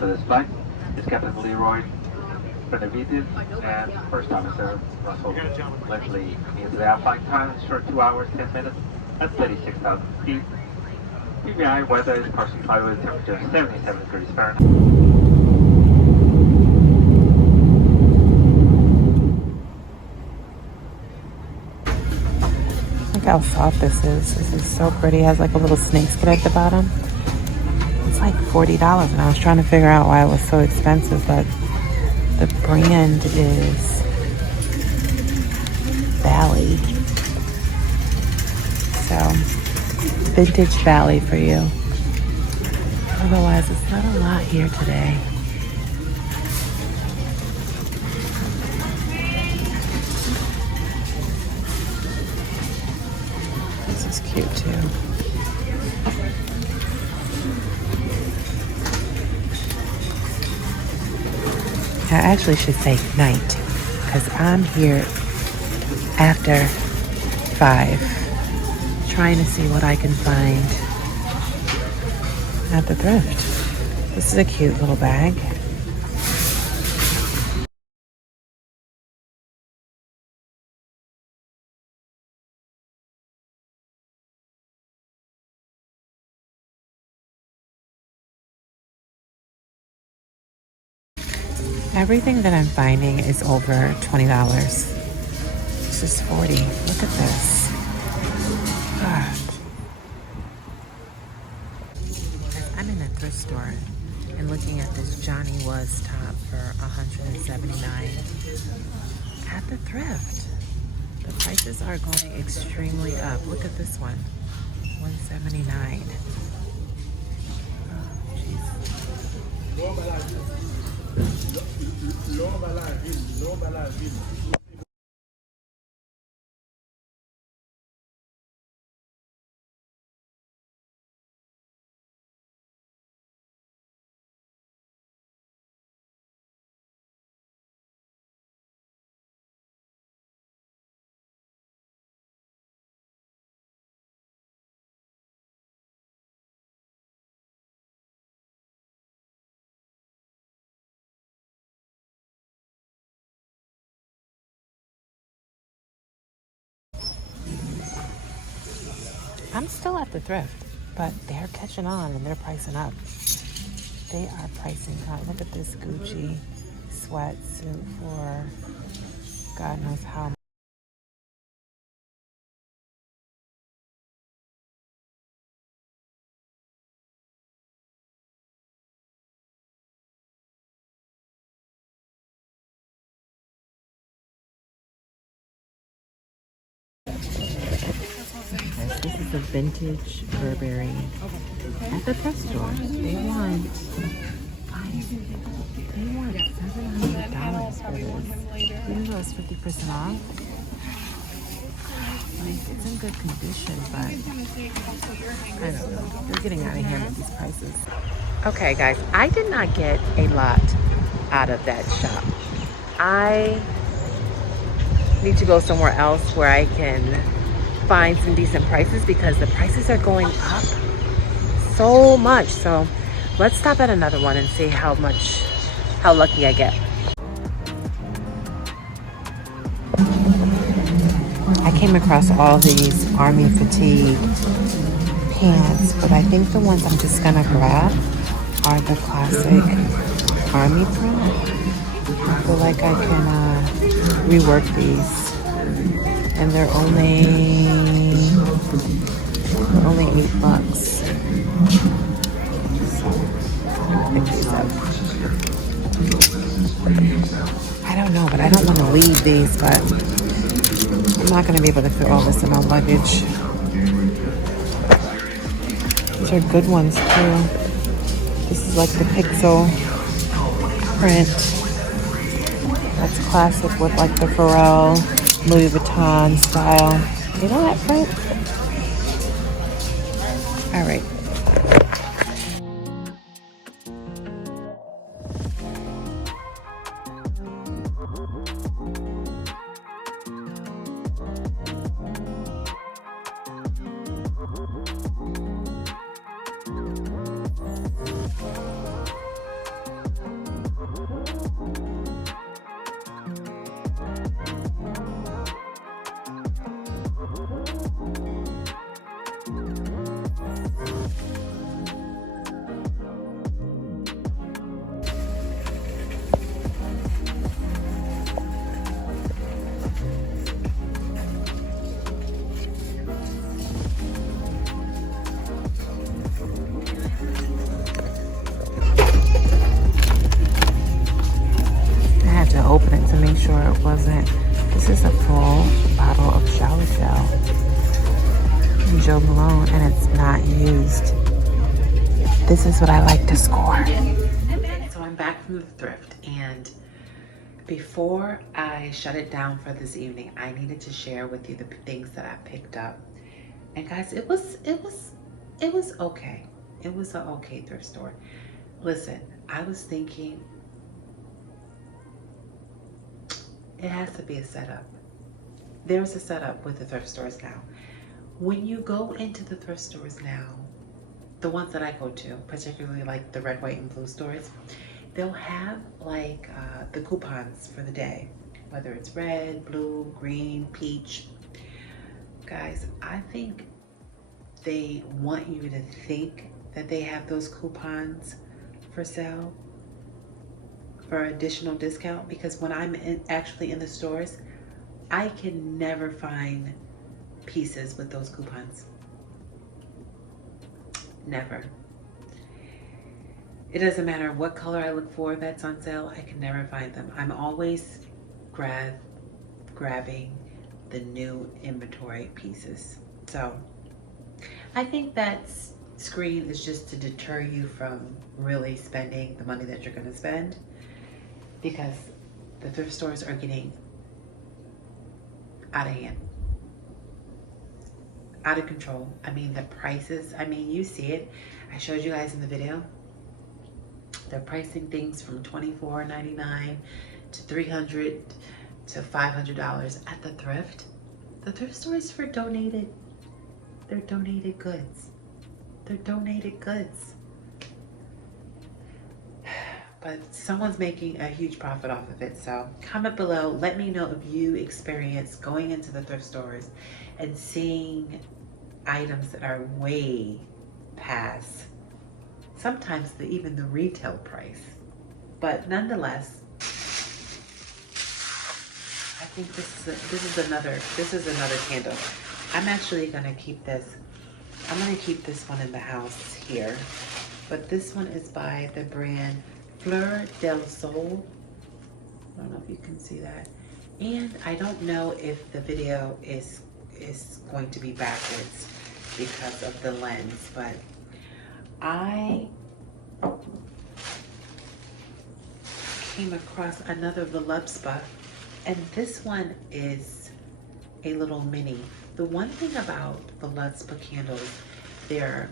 for this flight is Captain Leroy Benavides and First Officer Russell Leslie. Today our flight time is for 2 hours 10 minutes at 36,000 feet. PBI weather is partially cloudy with a temperature of 77 degrees Fahrenheit. Look how soft this is. This is so pretty. It has like a little snake skin at the bottom. It's like $40, and I was trying to figure out why it was so expensive, but the brand is Bali. So, vintage Bali for you. Otherwise, it's not a lot here today. This is cute too. I actually should say night, because I'm here after 5, trying to see what I can find at the thrift. This is a cute little bag. Everything that I'm finding is over $20. This is $40. Look at this. God. I'm in a thrift store and looking at this Johnny Was top for $179 at the thrift. The prices are going extremely up. Look at this one, $179. Oh, I'm still at the thrift, but they're catching on and they're pricing up. They are pricing up. Look at this Gucci sweatsuit for God knows how much. This is a vintage Burberry at the thrift store. They want $700 for this. Even though it's 50% off, like it's in good condition, but I don't know. They're getting out of hand with these prices. Okay, guys, I did not get a lot out of that shop. I need to go somewhere else where I can find some decent prices because the prices are going up so much. So let's stop at another one and see how lucky I get. I came across all these army fatigue pants, but I think the ones I'm just gonna grab are the classic army print. I feel like I can rework these. And they're only $8. So pick these up. I don't know, but I don't want to leave these, but I'm not going to be able to fit all this in my luggage. These are good ones too. This is like the pixel print. That's classic with like the Pharrell Louis Vuitton style. You know that print? All right. this is what I like to score. So I'm back from the thrift, and before I shut it down for this evening, I needed to share with you the things that I picked up. And guys, it was okay. It was an okay thrift store. Listen, I was thinking it has to be a setup. There's a setup with the thrift stores now. When you go into the thrift stores now, the ones that I go to, particularly like the red, white, and blue stores, they'll have like the coupons for the day, whether it's red, blue, green, peach. Guys, I think they want you to think that they have those coupons for sale for additional discount, because when I'm actually in the stores, I can never find pieces with those coupons. Never. It doesn't matter what color I look for that's on sale, I can never find them. I'm always grabbing the new inventory pieces. So I think that screen is just to deter you from really spending the money that you're going to spend, because the thrift stores are getting out of hand, out of control. I mean, the prices, I mean, you see it. I showed you guys in the video. They're pricing things from $24.99 to $300 to $500 at the thrift. The thrift store is for donated. They're donated goods. They're donated goods. But someone's making a huge profit off of it. So comment below. Let me know if you experience going into the thrift stores and seeing items that are way past sometimes even the retail price. But nonetheless, I think this is another candle. I'm actually gonna keep this. I'm gonna keep this one in the house here. But this one is by the brand Fleur del Sol. I don't know if you can see that. And I don't know if the video is going to be backwards because of the lens, but I came across another Volupspa, and this one is a little mini. The one thing about Volupspa candles, they're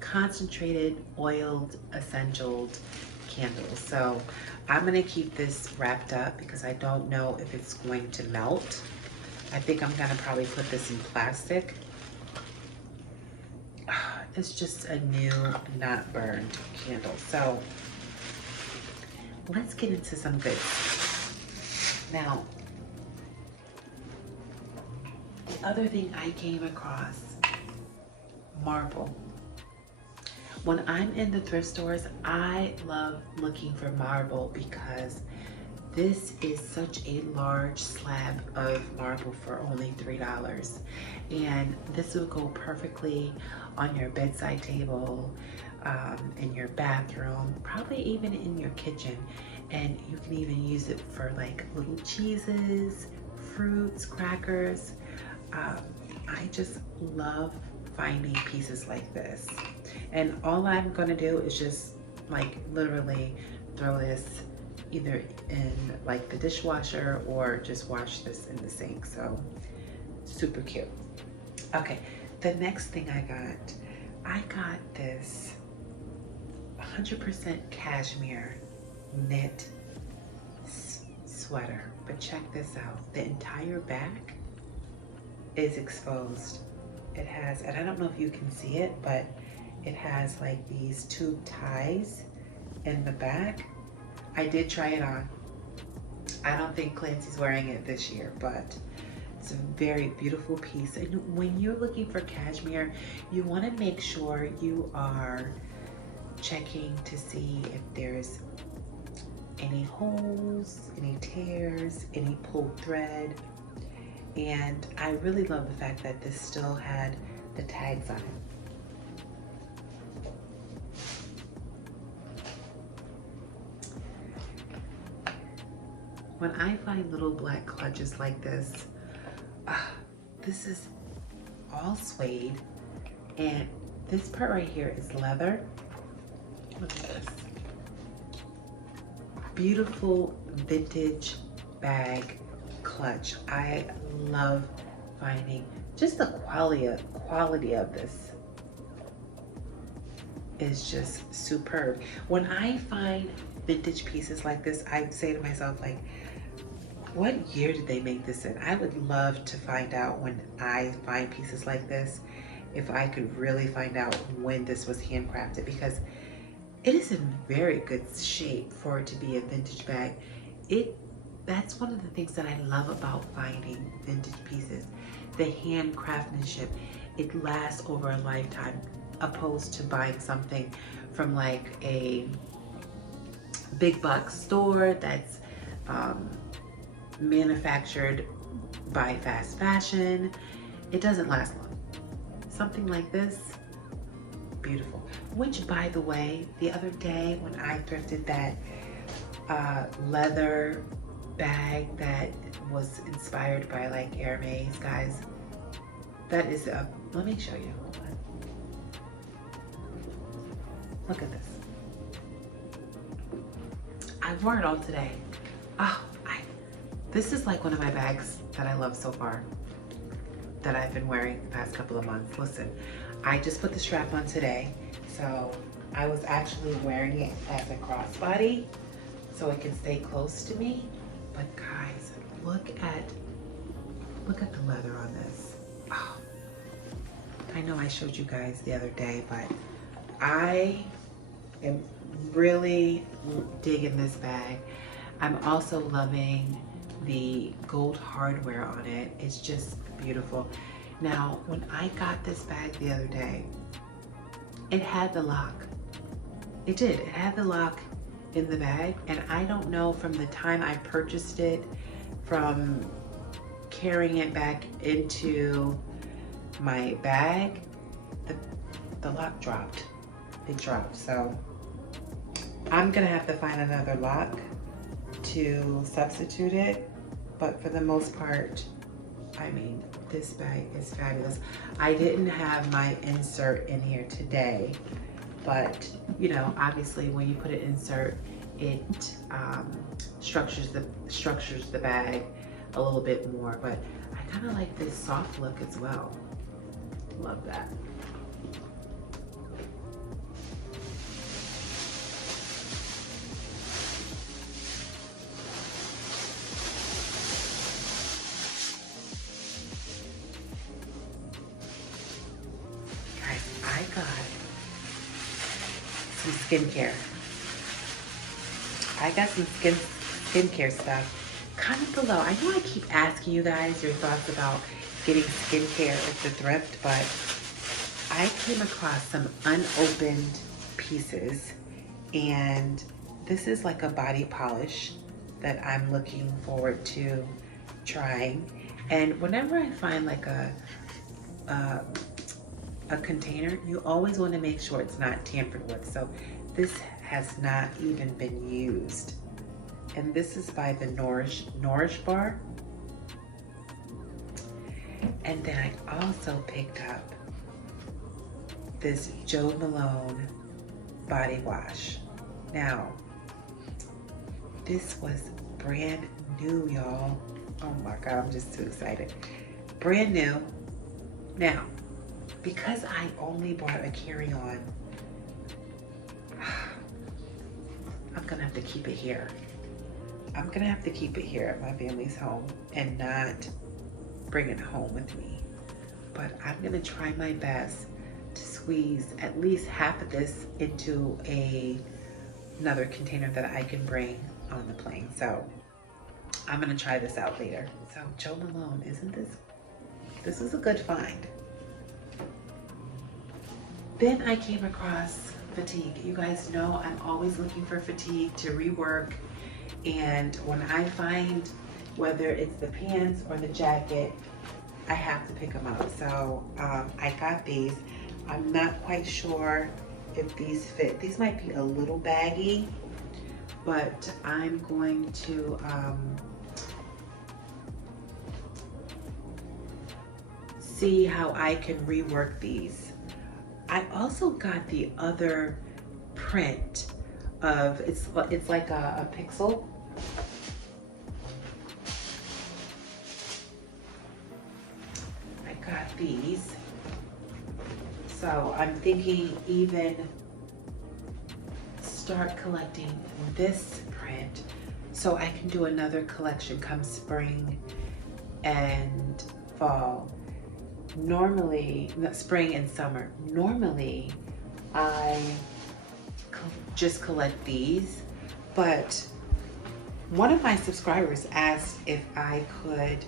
concentrated, oiled, essentialed candles. So I'm gonna keep this wrapped up because I don't know if it's going to melt. I think I'm gonna probably put this in plastic. It's just a new, not burned candle. So let's get into some goods. Now, the other thing I came across, marble. When I'm in the thrift stores, I love looking for marble because this is such a large slab of marble for only $3. And this will go perfectly on your bedside table, in your bathroom, probably even in your kitchen. And you can even use it for like little cheeses, fruits, crackers. I just love finding pieces like this. And all I'm gonna do is just like literally throw this either in like the dishwasher or just wash this in the sink. So super cute. Okay, the next thing I got this 100% cashmere knit sweater. But check this out, the entire back is exposed. It has, and I don't know if you can see it, but it has like these tube ties in the back. I did try it on. I don't think Clancy's wearing it this year, but it's a very beautiful piece. And when you're looking for cashmere, you want to make sure you are checking to see if there's any holes, any tears, any pulled thread. And I really love the fact that this still had the tags on it. When I find little black clutches like this, this is all suede, and this part right here is leather, Look at this. Beautiful vintage bag clutch. I love finding just the quality of this is just superb. When I find vintage pieces like this, I say to myself, like, what year did they make this in? I would love to find out when I find pieces like this, if I could really find out when this was handcrafted, because it is in very good shape for it to be a vintage bag. That's one of the things that I love about finding vintage pieces, the handcraftsmanship. It lasts over a lifetime, opposed to buying something from like a big box store that's manufactured by fast fashion. It doesn't last long. Something like this, beautiful. Which, by the way, the other day when I thrifted that leather bag that was inspired by like Hermes, guys, that is a, let me show you. Look at this. I wore it all today. Oh, this is like one of my bags that I love so far, that I've been wearing the past couple of months. Listen, I just put the strap on today, so I was actually wearing it as a crossbody so it can stay close to me. But guys, look at the leather on this. Oh, I know I showed you guys the other day, but I am really digging this bag. I'm also loving the gold hardware on it. It's just beautiful. Now, when I got this bag the other day, it had the lock. It did. It had the lock in the bag, and I don't know, from the time I purchased it, from carrying it back into my bag, the lock dropped. It dropped. So I'm gonna have to find another lock to substitute it, but for the most part, I mean, this bag is fabulous. I didn't have my insert in here today, but you know, obviously when you put an insert, it structures the bag a little bit more, but I kind of like this soft look as well. Love that. I got some skincare. I got some skincare stuff. Comment below. I know I keep asking you guys your thoughts about getting skincare at the thrift, but I came across some unopened pieces, and this is like a body polish that I'm looking forward to trying. And whenever I find like a container, you always want to make sure it's not tampered with. So this has not even been used. And this is by the Nourish Bar. And then I also picked up this Jo Malone body wash. Now, this was brand new, y'all. Oh my God, I'm just too excited. Brand new. Now, because I only bought a carry-on, I'm gonna have to keep it here. I'm gonna have to keep it here at my family's home and not bring it home with me. But I'm gonna try my best to squeeze at least half of this into another container that I can bring on the plane. So I'm gonna try this out later. So Jo Malone, isn't this is a good find. Then I came across fatigue. You guys know I'm always looking for fatigue to rework. And when I find, whether it's the pants or the jacket, I have to pick them up. So I got these. I'm not quite sure if these fit. These might be a little baggy, but I'm going to see how I can rework these. I also got the other print of, it's like a pixel. I got these. So I'm thinking even start collecting this print so I can do another collection come spring and fall. Normally, not spring and summer, normally I just collect these, but one of my subscribers asked if I could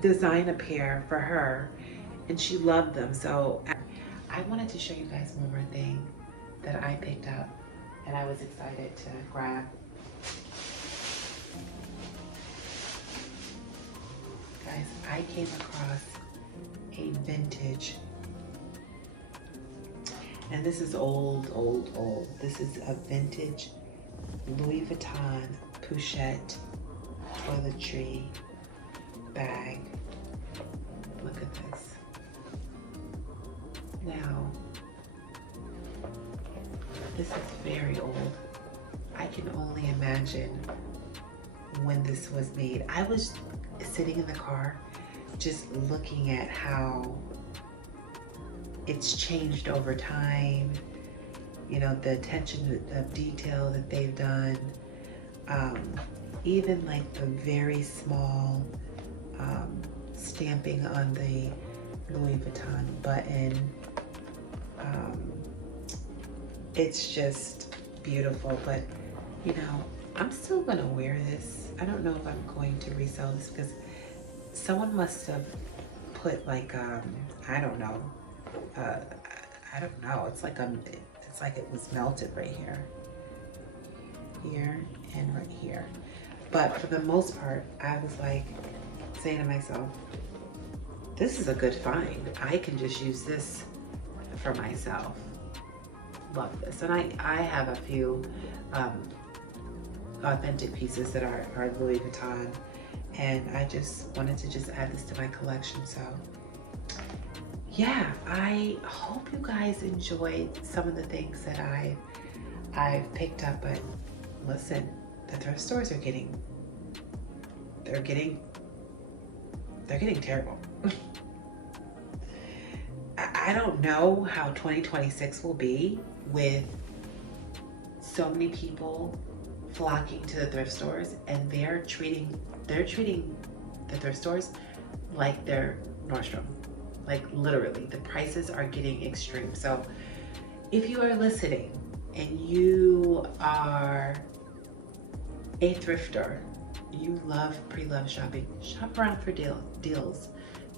design a pair for her, and she loved them. So I wanted to show you guys one more thing that I picked up and I was excited to grab. Guys, I came across a vintage, and this is old. This is a vintage Louis Vuitton pochette toiletry bag. Look at this. Now, this is very old. I can only imagine when this was made. I was sitting in the car just looking at how it's changed over time, you know, the attention of detail that they've done, even like the very small stamping on the Louis Vuitton button. It's just beautiful, but you know, I'm still gonna wear this. I don't know if I'm going to resell this because someone must have put like, I don't know. It's like it was melted right here and right here. But for the most part, I was like saying to myself, this is a good find. I can just use this for myself. Love this. And I have a few authentic pieces that are Louis Vuitton, and I just wanted to just add this to my collection. So yeah, I hope you guys enjoyed some of the things that I've picked up. But listen, the thrift stores are getting terrible. I don't know how 2026 will be with so many people flocking to the thrift stores, and they're treating the thrift stores like they're Nordstrom. Like literally, the prices are getting extreme. So if you are listening and you are a thrifter, you love pre-love shopping, shop around for deals.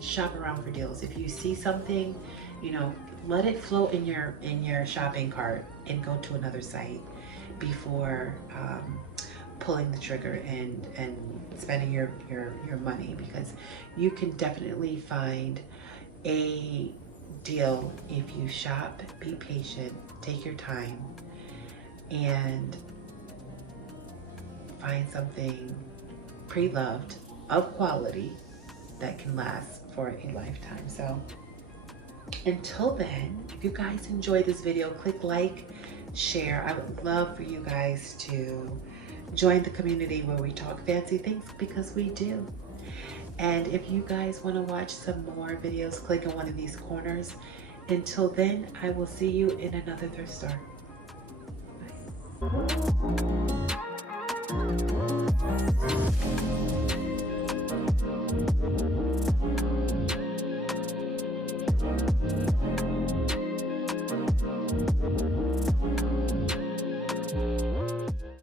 Shop around for deals. If you see something, you know, let it float in your shopping cart and go to another site before pulling the trigger and spending your money, because you can definitely find a deal if you shop. Be patient, take your time, and find something pre-loved of quality that can last for a lifetime. So until then, if you guys enjoyed this video, click like, share. I would love for you guys to join the community where we talk fancy things, because we do. And if you guys want to watch some more videos, click on one of these corners. Until then, I will see you in another thrift store. Bye.